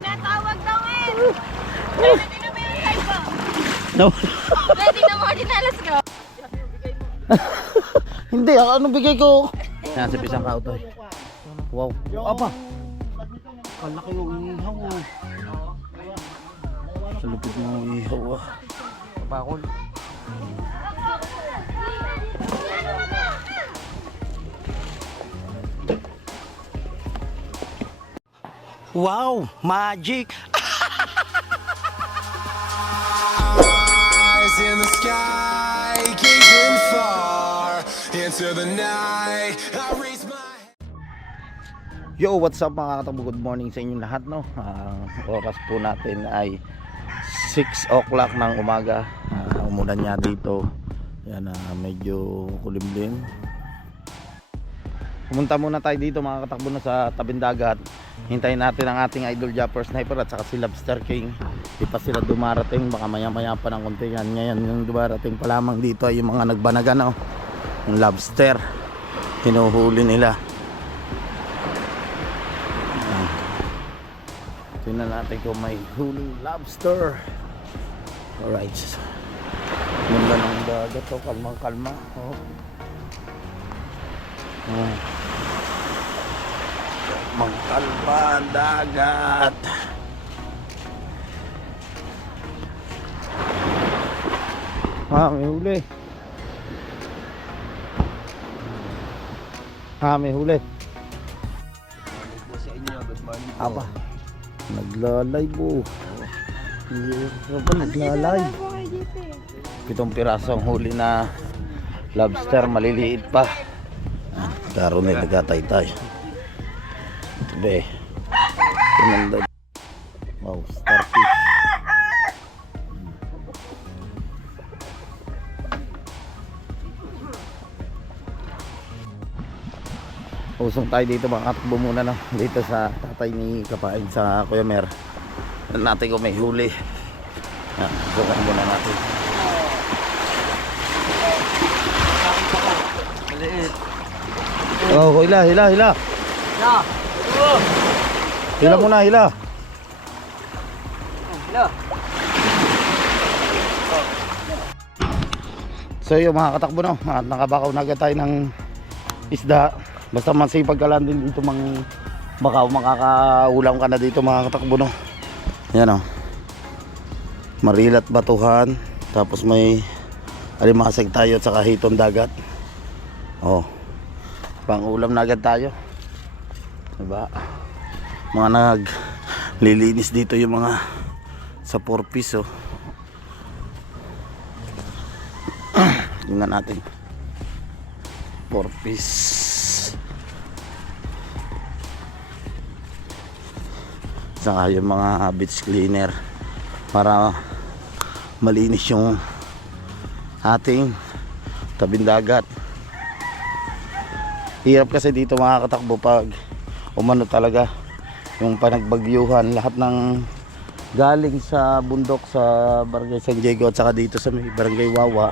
Natawag daw eh. Ready na ba yung live ko? No. Ready na mo, dinalas ko. Hindi, ano bigay ko? Yan, si Pisang Kautoy. Wow. Apa? Kalaki yung ihaw. Sa lupit ng ihaw ah. Bakol. Wow, magic. Eyes in the sky, gazing far into the night. I raise my Yo, what's up mga katakbo? Good morning sa inyong lahat, no? Oras po natin ay 6 o'clock ng umaga. Umulan niya dito. Yan, medyo kulimlim. Pumunta muna tayo dito mga katakbo na sa tabing dagat. Hintayin natin ang ating idol Japper Sniper at saka si Lobster King. Di pa sila dumarating, baka maya maya pa ng konti yan. Ngayon yung dumarating pa lamang dito ay yung mga nagbanagan, no? Yung lobster hinuhuli nila. Tingnan natin kung may huling lobster. Alright, ganda ng dagat, oh. Kalmang kalma, oh. Magkalma dagat. May huli. May huli. Aba, naglalay po. Naglalay. 7 pirasong huli na lobster, maliliit pa. Karon ay nagatay-tay. Be. Pinanda. Wow, starfish. Usong tayo dito mga katakbo muna, no? Dito sa tatay ni Kapain sa Kuya Mer. Natin kung may huli. Sukan muna natin. Oh, hila. Hila muna, hila. So yun mga katakbo, no? At nakabakaw na agad tayo ng isda. Basta masipag ka lang din dito baka makakaulam ka na dito mga katakbo, no? Yan, oh. Marilat batuhan. Tapos may alimasag tayo at saka hitong dagat. Oh, pang ulam na agad tayo, diba? Mga naglilinis dito yung mga sa 4 piece, oh. Tingnan natin 4 piece. Saka yung mga beach cleaner para malinis yung ating tabing dagat. Hirap kasi dito mga katakbo pag umano talaga yung panagbagyuhan, lahat ng galing sa bundok sa Barangay San Diego at saka dito sa may Barangay Wawa,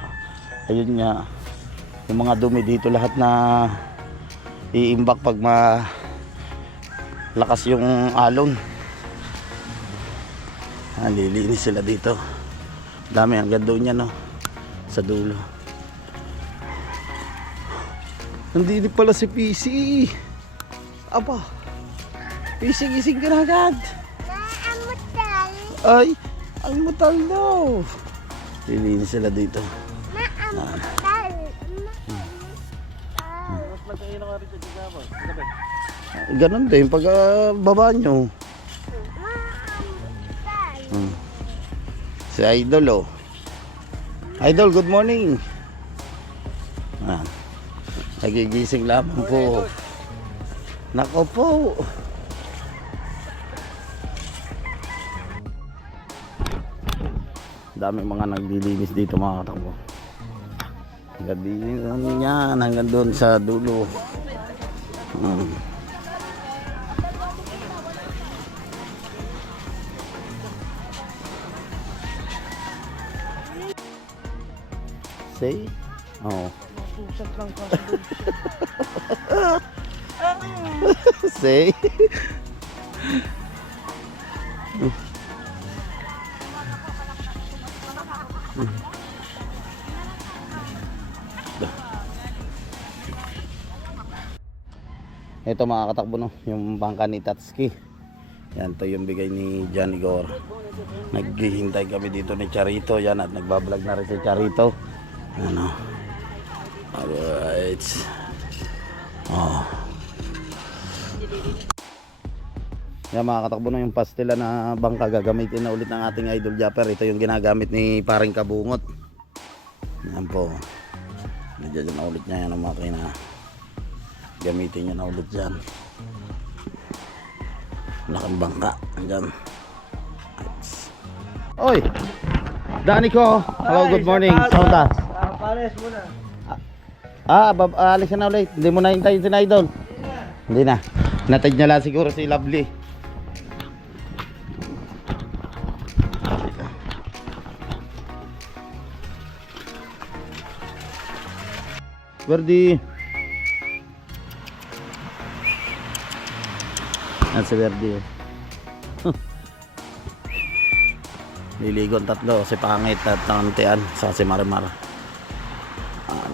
ayun nga, yung mga dumi dito lahat na iimbak pag malakas yung alon. Lilinis sila dito. Dami hanggang doon yan, no? Sa dulo. Nandito pala si PC. Aba, PC, gising ka na agad. Maamutal. Ay, almutal daw. Lilinis sila dito. Maamutal. Ganon din pag baba nyo. Si Idol, oh. Idol, good morning. Nagigising lamang po. Nako po. Dami mga naglilinis dito mga katakbo. Gabi yan hanggang doon sa dulo. Say, oh. Pusat lang ka sa Say. Ito mga katakbo no, yung bangka ni Tatsuki. Yan to yung bigay ni John Igor. Naghihintay kami dito ni Charito. Yan at nagbablog na rin si Charito. Ano. Alright. Oh. Yan mga katakbo no, yung pastila na bangka gagamitin na ulit ng ating idol Japper. Ito yung ginagamit ni paring Kabungot. Yan po. Nandiyan na ulit niya yan ang makina. Gamitin nyo na ulit dyan. Laking bangka. Andyan. Oy! Daniko! Hello, good morning. Saunta. Pares muna. Alis na ulit. Hindi mo na hintayin si Idol. Hindi na. Natid niya lang siguro si Lovely. Verdi. At si Verdi. Liligo ang tatlo si Pangit at Tantian sa si Marimar.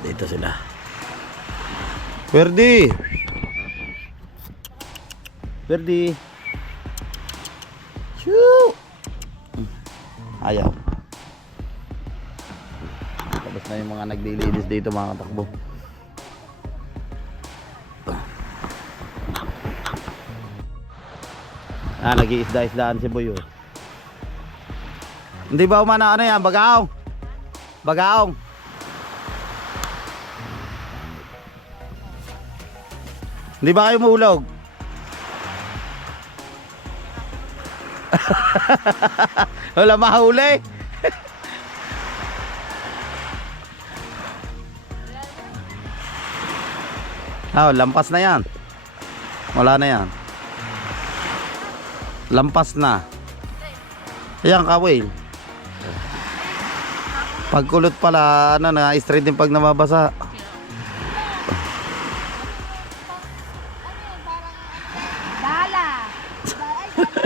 Dito sila. Verdi. Verdi. Shoo. Ayaw. Tapos na yung mga naglilinis dito mga katakbo. Nag-iisda-isdaan si Boy. Hindi ba umana ano yan? Bagaong? Bagaong? Hindi ba kayo mahulog? Wala mahuli. Lampas na yan. Wala na yan. Lampas na. Ayan ka-whale. Pagkulot pala, ano na, straight din pag nababasa. Dala.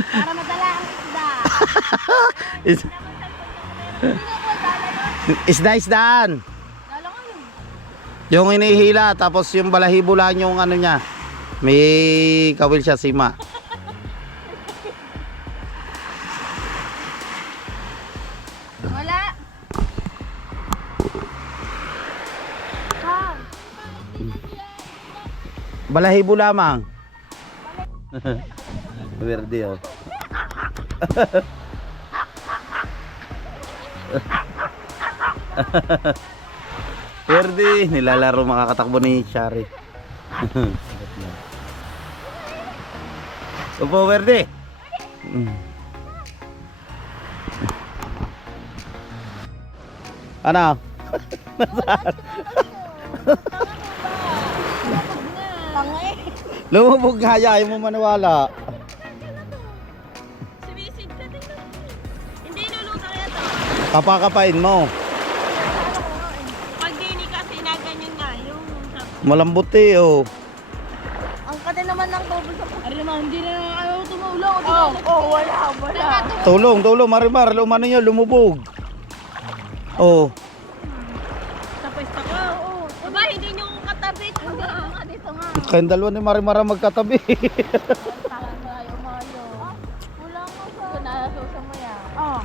Para madala ang isda. Isda-isdaan. Dala ko yun. Yung inihila, tapos yung balahibo lang yung ano niya. May kawil siya, sima. Wala. Balahibo lamang. Verde oh. Verde, nilalaro mga katakbo ni Shari. Upo Verde. Ano? Tangay. Lumubog nga, ayaw mo maniwala. Sumisid ka din. Hindi nulutang yan to. Kapakapain mo. Pag dini kasi na ganyan nga yung Malambot eh oh. ang kate naman ng tubig sa puso. Ari naman, hindi na ayaw tumulong. Wala. Tulong, Marimar, umano niya, lumubog. Oh. Tapos ako. Oo. Aba, hindi nyo katabi. Hindi nga dito nga. Kayong dalawa ni Marimar ang magkatabi. Parang ayaw mayo. Wala mo sa. Nasusa mo yan. Oh.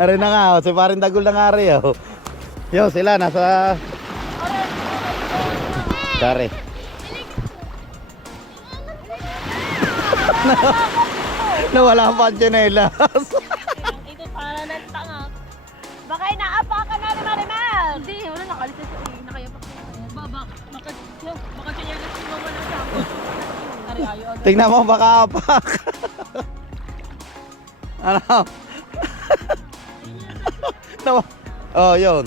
Ari na nga, oh, si paring Dagol na nga rin oh. Yo, sila nasa Sorry. Nawala pa ang tsinelas. Ito para ng tanga. Baka inaapa ka na rin, Marimar. Hindi, wala nakalisa siya. Nakayapak siya. Baka siya yung sumama na siya. Ari, ayaw. Tingnan mo baka apak. Ano? Oh, yun.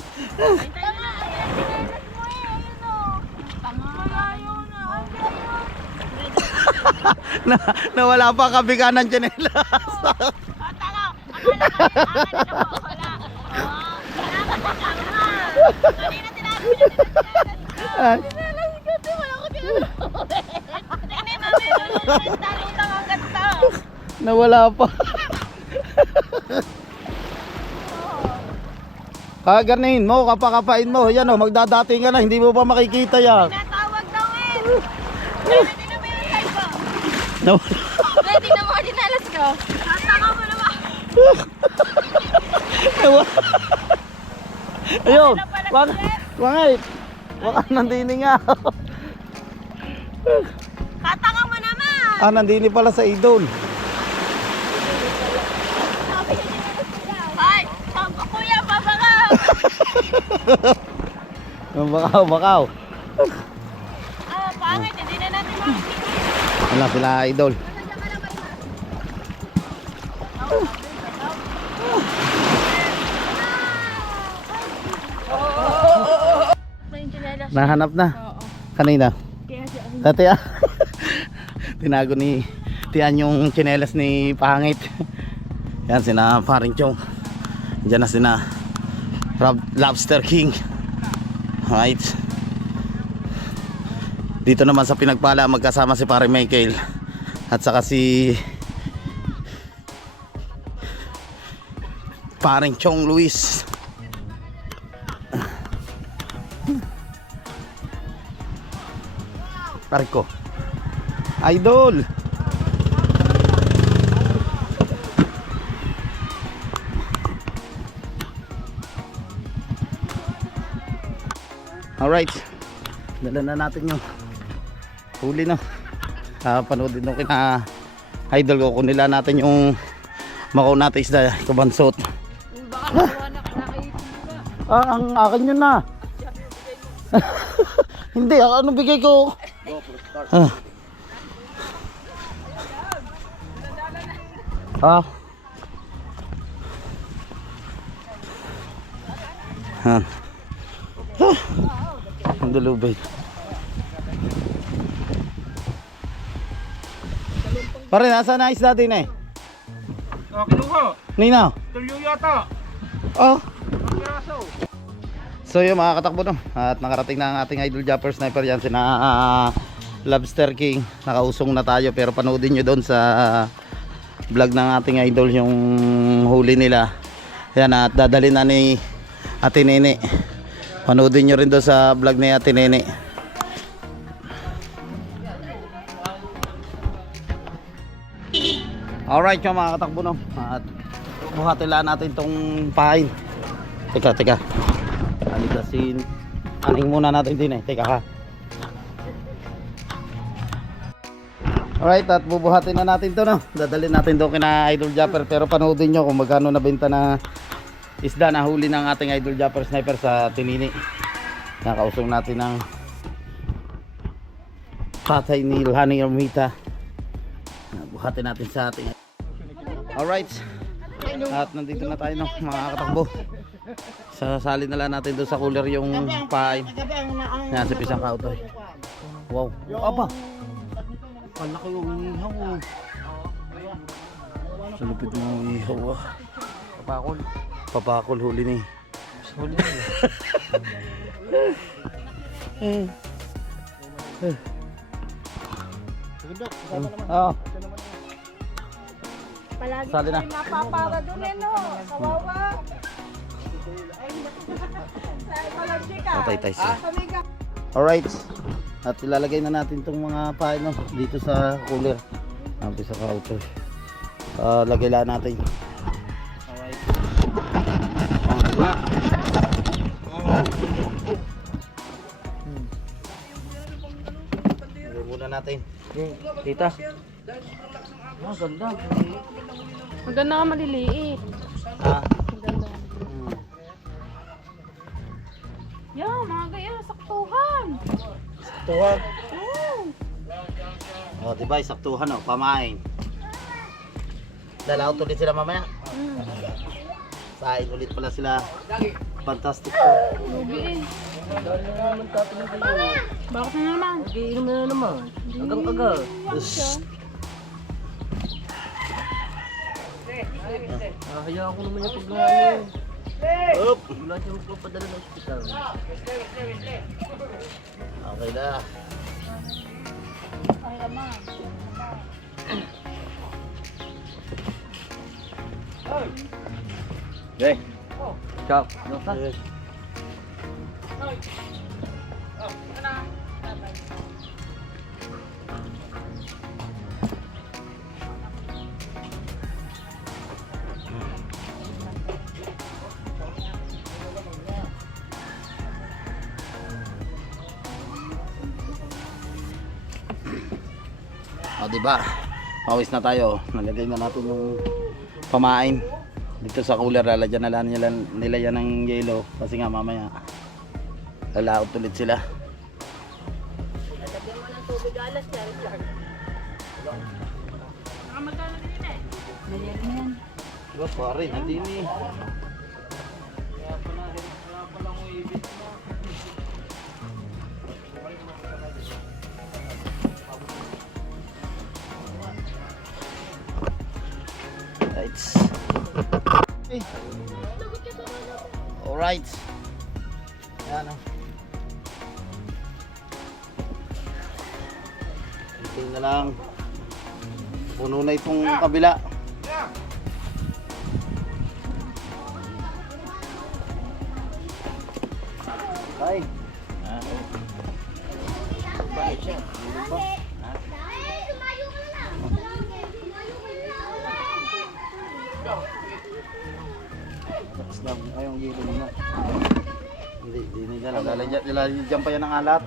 Nawala pa kabigan ng tsinelas. Kanina tinabi niya Ay, Sinelas kasi wala ko tinanong. Tingnan namin, talutang ang ganda. nawala pa. Kagarnihin mo, kapakapain mo. Yan o, magdadating ka na, hindi mo pa makikita yan. Tinatawag daw eh. Pwede na ba yung live ko? Nawala. Pwede na mga dinelas ko. Tataka mo naman. Nawala. Ayun, wangay. Waka nandini nga. Katanga mo naman. Nandini pala sa idol. Ay, kuya, baba ka. Bakaw. Pangit, hindi na natin makikita. Wala sila idol. Nahanap na. Kanina. Dati tinago ni Tian yung tsinelas ni Pangit. Yan sina Paring Chong. Diyan na sina Lobster King. Right. Dito naman sa Pinagpala magkasama si Pare Michael at saka si Paring Chong Luis. Pare ko idol. Alright, dala na natin yung huli na. Panoodin nung kina idol ko kung nila natin yung makaw natin isda kabansot. Ang akin yun na. Hindi, ano bigay ko? Ang dulubay. Pare, nasa na isda din eh? Kinuha. Nina? Tulyo yata. Oh. Piraso. So yun mga katakbo no. At nakarating na ang ating idol Japper Sniper yan. Sina Lobster King. Nakausong na tayo pero panoodin nyo doon sa vlog ng ating idol yung huli nila. Yan at dadalhin na ni Ate Nene. Panoodin nyo rin doon sa vlog ni Ate Nene. Alright yung mga katakbo no. At buhatilaan natin tong pain. Teka. Aligasin. Aning muna natin din eh. Teka ha. Alright, at bubuhatin na natin to no. Dadalhin natin doon kina Idol Japper. Pero panoodin nyo kung magkano nabenta na isda na huli ng ating Idol Japper Sniper sa Tinini. Nakausong natin ng patay ni Lani Ermita. Buhatin natin sa ating. Alright. At nandito na tayo no, mga katakbo. Sasali na lang natin doon sa cooler yung pain. Yan si Pisang Kauto. Wow. Aba. Palaki yung ihaw. Sa lupit ng ihaw. Papakol huli ni. Huli ni. Palagi Sali na. napapawa doon eh no. Kawawa. Patay tayo siya. Alright. At ilalagay na natin itong mga pain no, dito sa cooler. Ang Pisang Kauto. Lagay lang natin. Alright. Lagay muna natin. Tita. Ganda. Maganda ka maliliit. Maganda. Yan, mga gaya, saktuhan. Saktuhan. Oh, diba, saktuhan oh, pamain. Dalaw ulit sila mamaya. Sain ulit pala sila. Fantastic po. Lugi eh. Bakit na naman? Iinom na naman. Agang-aga. Hayaan ko naman yung paglahanin. Up. Wala siyang magpapadala ng ospital. Okay na. Ay, ama. Okay. Ciao. Nota. O diba, pawis na tayo. Nalagay na natin yung pamain dito sa cooler. Lalagyan na lang nila yan ng yelo kasi nga mamaya lalaot ulit sila. Lalagyan mo ng tubig alas, Charles. Magkano din eh? Maliit na yan. Diba pare, hindi ni lights. Okay. Alright. Yan o. Hintay na lang. Puno na itong kabila. Ay. Bakit siya? Tapos lang, ayong gilo mo. Hindi nila lang. Lalagyan pa yan ng alat.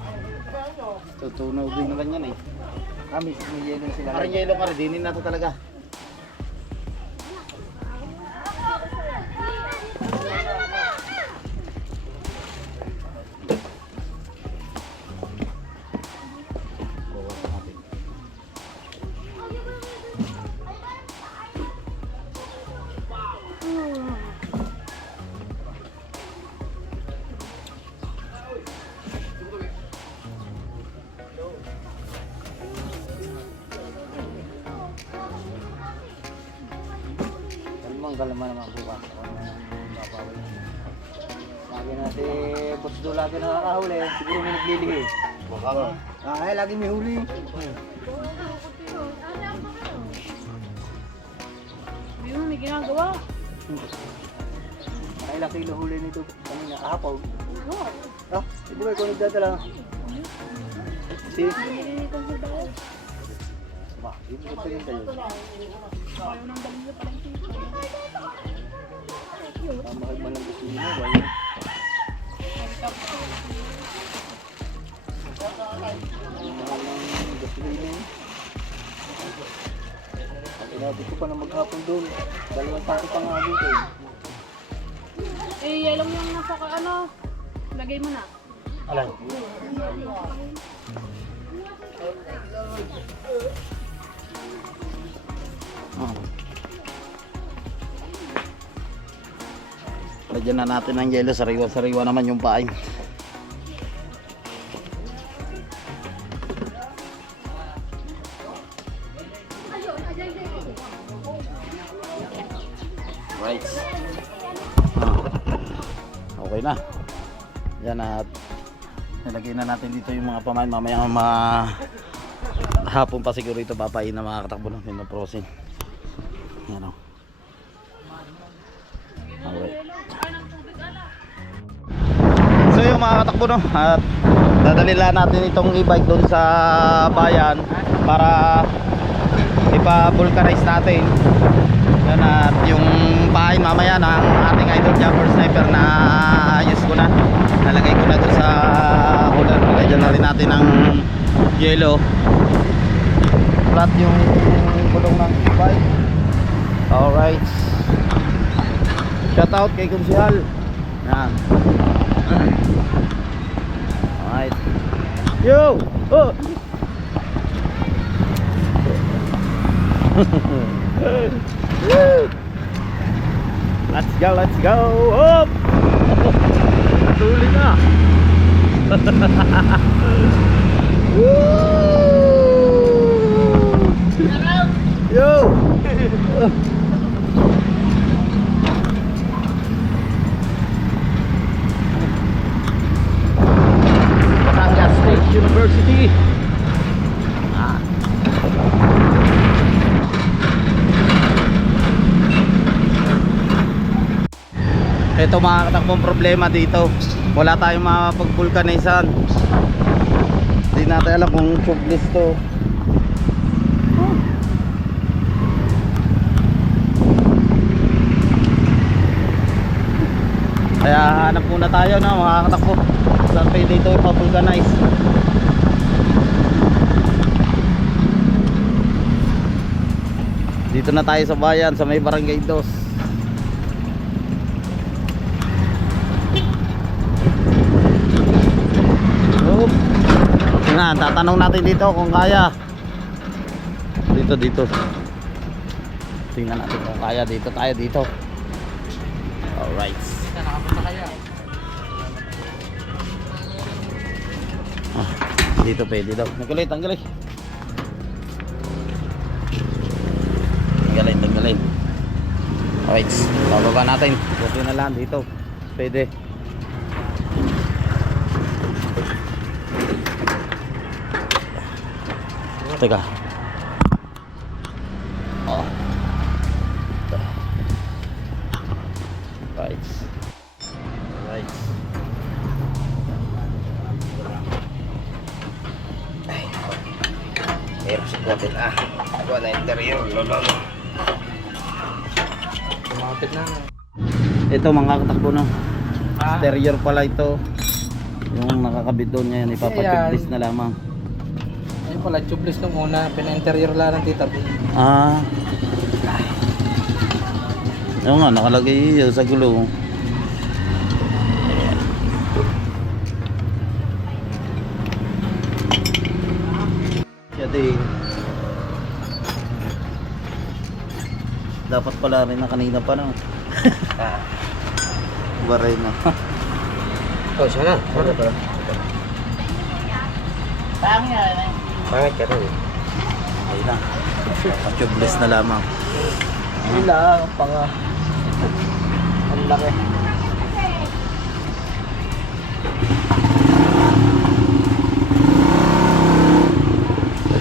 Tutunaw din na lang yan eh. Kami, may yelo sila. Parang yelo ka rin, dinin na to talaga. Ang galaman naman bukas. Lagi na si Boss Do lagi nakakahuli. Siguro may naglilihi. Baka ba? Ay, lagi may huli. Hindi mo may ginagawa. Ay, ilang kilo huli nito kanina kahapon. Ah, hindi ba ikaw nagdadala? Si? Ba, hindi ko pa rin tayo. Mahal man ang gusto niyo, ba yun? Mahal ng gasolina. At inabi ko pa na maghapon doon. Dalawang tangke pa nga dito. Eh, yelong yung nasa ano. Lagay mo na. Alay. Lagyan na natin ng yelo, sariwa-sariwa naman yung pain. Right. Okay na. Yan at nilagay na natin dito yung mga pamain. Mamaya hapon pa siguro ito papain na mga katakbo ng pinoprosin. Yan o. Alright. So yung mga katakbo no, at dadalhin natin itong e-bike doon sa bayan para ipa-vulcanize natin. Yan at yung pain mamaya ng ating idol jumper sniper na ayos ko na. Nalagay ko na doon sa cooler. Lagyan na rin natin ng yelo. Flat yung gulong ng e-bike. Alright. Shout out kay Kunsihal. Yan. Alright. Yo! Oh! Let's go, let's go! Up! Tuloy na! Woo! Yo! Ito mga katakbong problema dito. Wala tayong mapag-vulcanizean. Hindi natin alam kung tubeless to. Kaya hanap muna tayo na mga katakbo. Saan pwede ito ipapulcanize. Dito na tayo sa bayan, sa may Barangay 2. Tingnan, tatanong natin dito kung kaya. Dito. Tingnan natin kung kaya dito tayo dito. Alright. Dito pwede daw. Tanggalin. Tanggalin. Alright, bababa natin. Buti na lang dito. Pwede. Teka. Right. Hirap si Kuwatin Gawa na interior. Lolo. Tumapit na. Ito mga katakbo no. Exterior pala ito. Yung nakakabit doon ngayon ipapatubeless na lamang. Ayun pala, tubeless nung una. Pina-interior lang ng tita. Oo nga, nakalagay yun sa gulo. Yadi. Dapat pala rin na kanina pa no. Baray na. Oh, siya na. Pangit ka rin. Ayun na. Tubeless na lamang. Hindi lang, ang laki.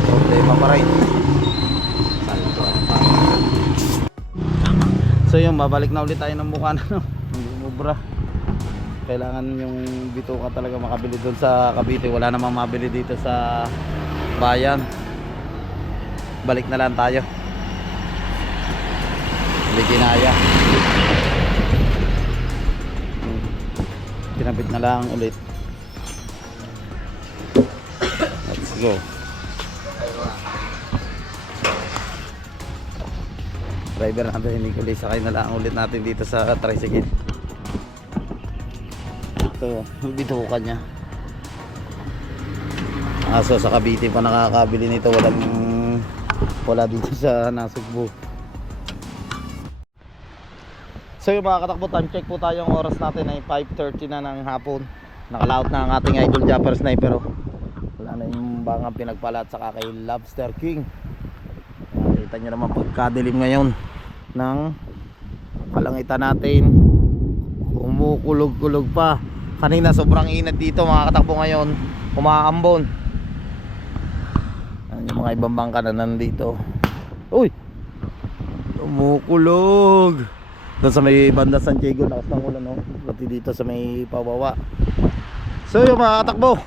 Problema pa rin. So yun, babalik na ulit tayo ng mukha na no. Hindi mubra. Kailangan yung bituka talaga makabili doon sa Cavite. Wala namang mabili dito sa bayan. Balik na lang tayo. Hindi kinaya. Kinabit na lang ulit. Let's go. Driver natin Nicolas, sakay na lang ulit natin dito sa tricycle. Ito, bitukan niya. So sa Cavite pa nakakabili nito, wala dito sa Nasugbu. So yung mga katakbo, time check po tayo. Ang oras natin ay 5:30 na ng hapon. Nakalaot na ang ating idol Japper Sniper. Wala na yung bangang pinagpalat saka kay Lobster King. Nakita nyo naman pagkadilim ngayon ng kalangitan natin. Kumukulog-kulog pa. Kanina sobrang init dito mga katakbo, ngayon umaambon. Yung mga ibang bangka na nandito. Uy! Kumukulog! Doon sa may banda San Diego, lakas ng ulan no? Pati dito sa may Pawawa. So yung mga katakbo,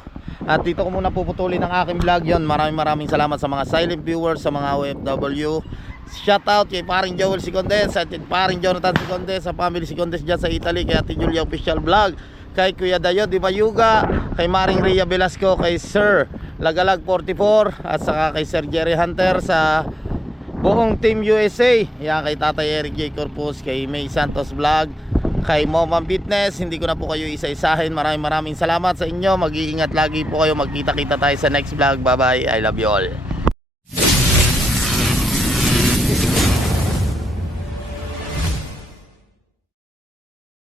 at dito ko muna puputulin ang aking vlog yon. Maraming salamat sa mga silent viewers, sa mga OFW. Shout out kay paring Joel Sicondes at paring Jonathan Sicondes, sa family Sicondes dyan sa Italy, kay Ate Julia Official Vlog, kay Kuya Dayo Di Mayuga, kay Maring Rhea Velasco, kay Sir Lagalag 44, at saka kay Sir Jerry Hunter, sa buong Team USA. Yan, kay Tatay Eric J. Corpus, kay May Santos Vlog, kay Momam Fitness. Hindi ko na po kayo isa-isahin. Maraming salamat sa inyo. Mag-iingat lagi po kayo. Magkita-kita tayo sa next vlog. Bye bye, I love you all.